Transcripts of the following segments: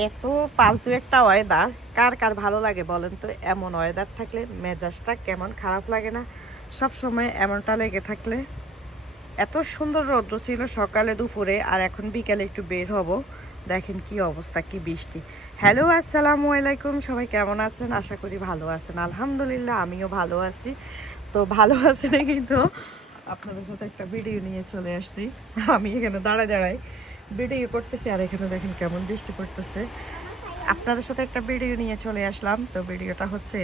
এত পালতু একটা ওয়েদার কার কার ভালো লাগে বলেন তো? এমন ওয়েদার থাকলে মেজাজটা কেমন খারাপ লাগে না? সব সময় এমনটা লেগে থাকলে। এত সুন্দর রৌদ্র ছিল সকালে দুপুরে, আর এখন বিকালে একটু বের হব। দেখেন কি অবস্থা, কি বৃষ্টি। হ্যালো আসসালামু আলাইকুম, সবাই কেমন আছেন? আশা করি ভালো আছেন। আলহামদুলিল্লাহ, আমিও ভালো আছি। তো ভালো আছি না কিন্তু আপনাদের সাথে একটা ভিডিও নিয়ে চলে আসছি। আমি এখানে দাঁড়ায় দাঁড়ায় ভিডিও করতেছি আর এখানে দেখেন কেমন বৃষ্টি পড়তেছে। আপনাদের সাথে একটা ভিডিও নিয়ে চলে আসলাম। তো ভিডিওটা হচ্ছে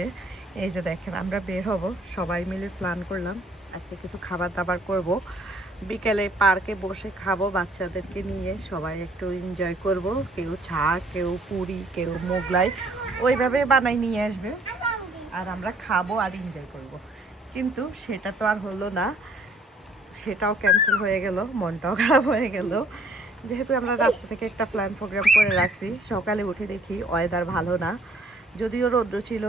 এই যে দেখেন, আমরা বের হব, সবাই মিলে প্ল্যান করলাম আজকে কিছু খাবার দাবার করব। বিকেলে পার্কে বসে খাব, বাচ্চাদেরকে নিয়ে সবাই একটু এনজয় করব। কেউ চা, কেউ পুরি, কেউ মোগলাই, ওইভাবে বানাই নিয়ে আসবে। আর আমরা খাব আর এনজয় করব। কিন্তু সেটা তো আর হলো না, সেটাও ক্যান্সেল হয়ে গেল, মনটাও খারাপ হয়ে গেল। যেহেতু আমরা রাত্রে থেকে একটা প্ল্যান প্রোগ্রাম করে রাখছি, সকালে উঠে দেখি ওয়েদার ভালো না। যদিও রৌদ্র ছিল,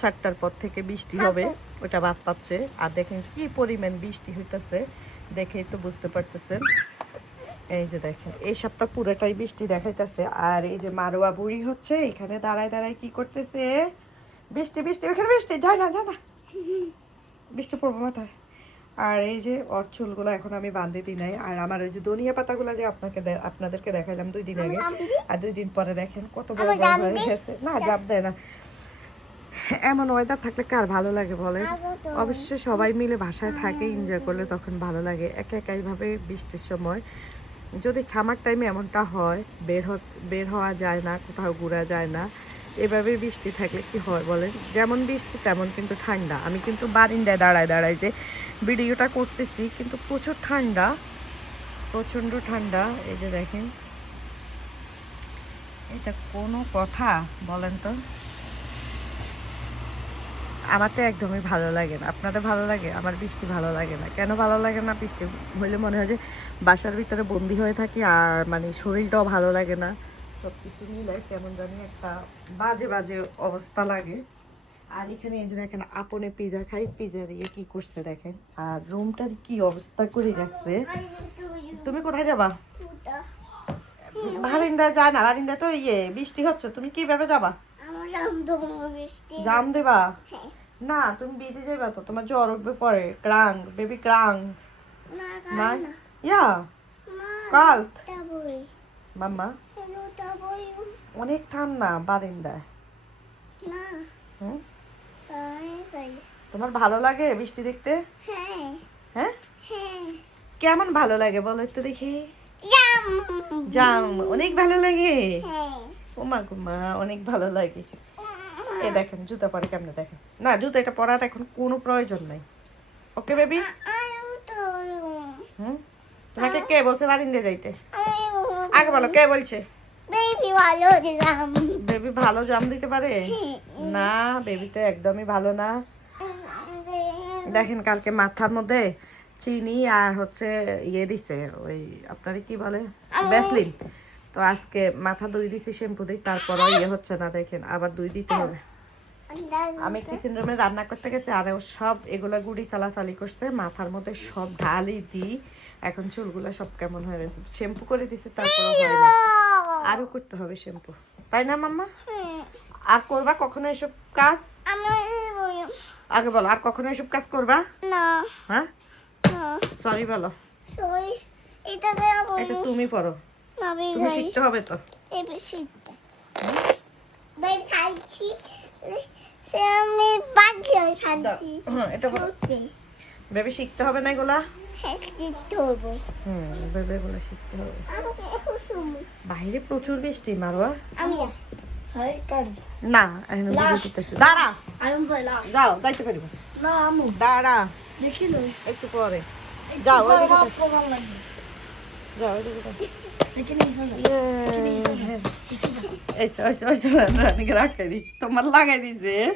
চারটার পর থেকে বৃষ্টি হবে, ওটা বাদ পাচ্ছে। আর দেখেন কি পরিমাণ বৃষ্টি হইতেছে, দেখেই তো বুঝতে পারতেছেন। এই যে দেখেন, এই সপ্তাহ পুরোটাই বৃষ্টি দেখাইতেছে। আর এই যে মারোয়া বুড়ি হচ্ছে, এখানে দাঁড়ায় দাঁড়ায় কি করতেছে? বৃষ্টি বৃষ্টি, ওখানে বৃষ্টি, যায় না যায় না। বৃষ্টি পড়ব মাথায়। আর এই যে ওর চুলগুলো এখন আমি বাঁধে দিই নাই। আর আমার ওই যে ধনিয়া পাতাগুলো যে আপনাকে আপনাদেরকে দেখাইলাম দুই দিন আগে। আর দুই দিন পরে দেখেন কত বড় বড় হয়ে গেছে। না জাপ দেয় না। এমন ওয়েদার থাকলে কার ভালো লাগে বলে অবশ্য সবাই মিলে বাসায় থাকে এনজয় করলে তখন ভালো লাগে। একা একা এইভাবে বৃষ্টির সময় যদি ছামার টাইমে এমনটা হয় বের বের হওয়া যায় না কোথাও ঘোরা যায় না এভাবে বৃষ্টি থাকলে কি হয় বলেন? যেমন বৃষ্টি তেমন কিন্তু ঠান্ডা। আমি কিন্তু বারিন্দায় দাঁড়ায় দাঁড়ায় যে ভিডিওটা করতেছি, কিন্তু প্রচুর ঠান্ডা, প্রচণ্ড ঠান্ডা, এই যে দেখেন। এটা কোনো কথা, বলেন তো। আমার তো একদমই ভালো লাগে না। আপনাদের ভালো লাগে? আমার বৃষ্টি ভালো লাগে না। কেন ভালো লাগে না? বৃষ্টি হইলে মনে হয় যে বাসার ভিতরে বন্দি হয়ে থাকি আর মানে শরীরটাও ভালো লাগে না। সব কিছু মিলে কেমন জানি একটা বাজে বাজে অবস্থা লাগে। আর এখানে এই যে দেখেন আপনে পিজা খাই পিজা দিয়ে কি করছে দেখেন? আর রুমটার কি অবস্থা করে রাখছে? তুমি কোথায় যাবা? বারিন্দা যায় না বারিন্দা তো ইয়ে বৃষ্টি হচ্ছে তুমি কীভাবে যাবা? জাম দেবা না তুমি ভিজে যাবা তো তোমার জ্বর উঠবে পরে ক্রাং বেবি ক্রাং না ইয়া? কাল? মাম্মা? অনেক ঠান্ডা বারিন্দায়। হুম? তোমার ভালো লাগে বৃষ্টি দেখতে? হ্যাঁ? কেমন ভালো লাগে বলো একটু দেখি। জাম অনেক ভালো লাগে। অনেক ভালো লাগে। এই দেখেন জুতা পরে কেমনে দেখেন? না জুতো এটা পরার এখন কোনো প্রয়োজন নাই। Okay baby? তোমাকে কে বলছে বারিন্দে যাইতে? আগে বলো কে বলছে? Baby, ভালো দিলাম বেবি ভালো জাম দিতে পারে? না বেবি তো একদমই ভালো না। দেখেন কালকে মাথার মধ্যে চিনি আর হচ্ছে ইয়ে দিছে ওই আপনারা কি বলে? ব্যাসলিন তো আজকে মাথা দুই দিছি শ্যাম্পু দিই তারপরও ইয়ে হচ্ছে না দেখেন আবার দুই দিতে হবে। আমি কিচেন রুমে রান্না করতে গেছি আর ও সব এগুলা গুড়ি চালাচালি করছে মাথার মধ্যে সব ঢালি দিই। এখন চুলগুলো সব কেমন হয়ে গেছে। শ্যাম্পু করে দিছে তারপর হয় না। আরও করতে হবে শ্যাম্পু। তাই না মাম্মা? আর করবা কখনো এসব কাজ? আগে বলো আর কখনো এসব কাজ করবা? না। হ্যাঁ? সরি বলো। এটা এটা তুমি পড়ো। তুমি শিখতে হবে তো। শিখতে। বেবি সে আমি হ্যাঁ, এটা বেবি শিখতে হবে না এগুলা? শিখতে হবে। হুম বেবি এগুলো শিখতে হবে। বাইরে প্রচুর বৃষ্টি মারোয়া। আমি না এখন দাঁড়া। Ayun যাও যাইতে পারিব। Na ano? দাঁড়া। দেখি একটু পরে। যাও যাও। তোমার লাগাই দিছে।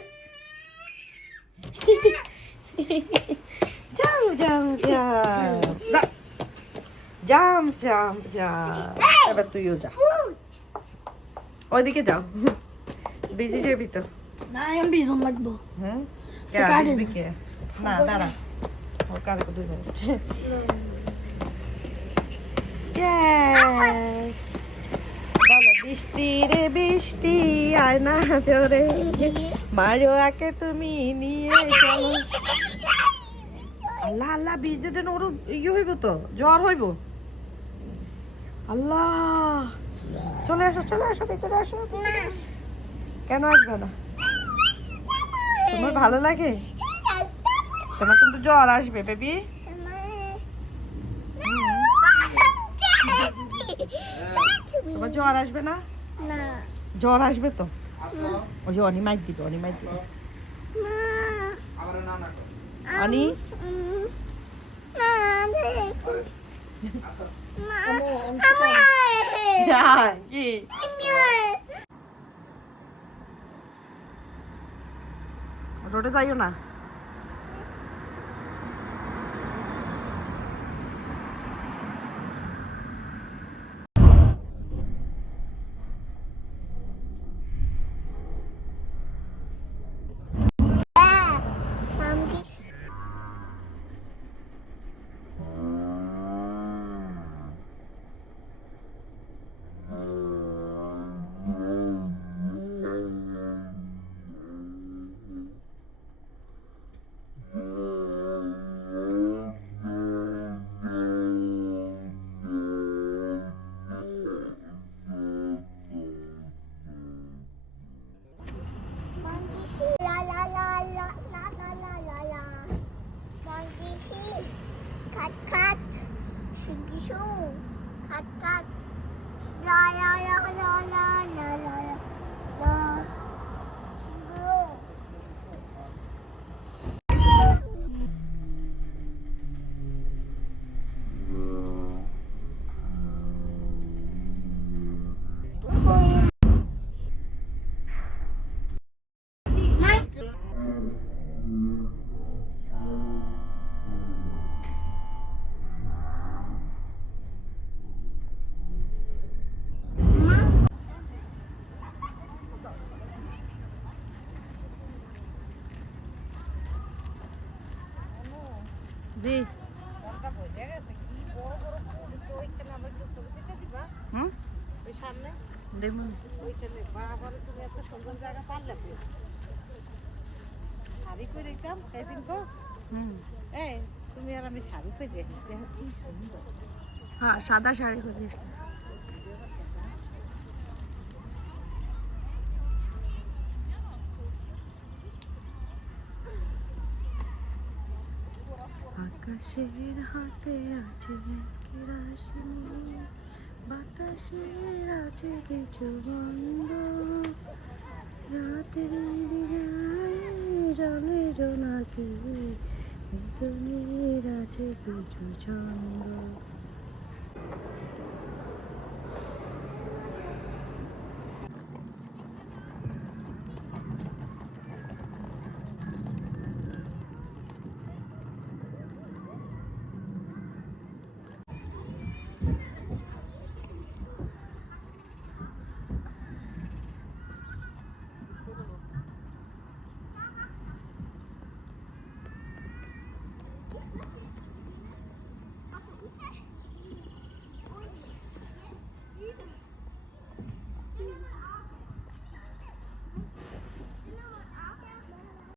জাম জাম জাম দা। জাম জাম জাম এবার তুইও যা। ওইদিকে যাও বিজি যাবি তো Na ayun bison lagbo. হুম? না। দাঁড়া। ওর কার দুই মিনিট Yes. বলো বৃষ্টি রে বৃষ্টি আয় না জোরে মারো আকে তুমি নিয়ে চলো। আল্লাহ আল্লাহ ভিজে দেন ওর ইয়ে হইব তো জ্বর হইব। আল্লাহ। চলে আসো চলে আসো ভিতরে আসো। কেন আসবে না? তোমার ভালো লাগে? তোমার কিন্তু জ্বর আসবে বেবি। তোমার জ্বর আসবে না? না জ্বর আসবে তো? ওই যে অনি মাইক দিবে। অনি মাইক দিবে অনি রোডে যাইও না Kat Kat. Sige show. Kat Kat. La la la la la la la. দেখুন। শাড়ি করে দিতাম সেদিন তো। হুম। এই তুমি আর আমি শাড়ি করে দেখি কি সুন্দর। হ্যাঁ সাদা শাড়ি পরিস আকাশের হাতে আছে কেরাসিনী বাতাসের আছে কিছু গন্ধ। রাতের জনে জোনাকি মিথুনের আছে কিছু ছন্দ।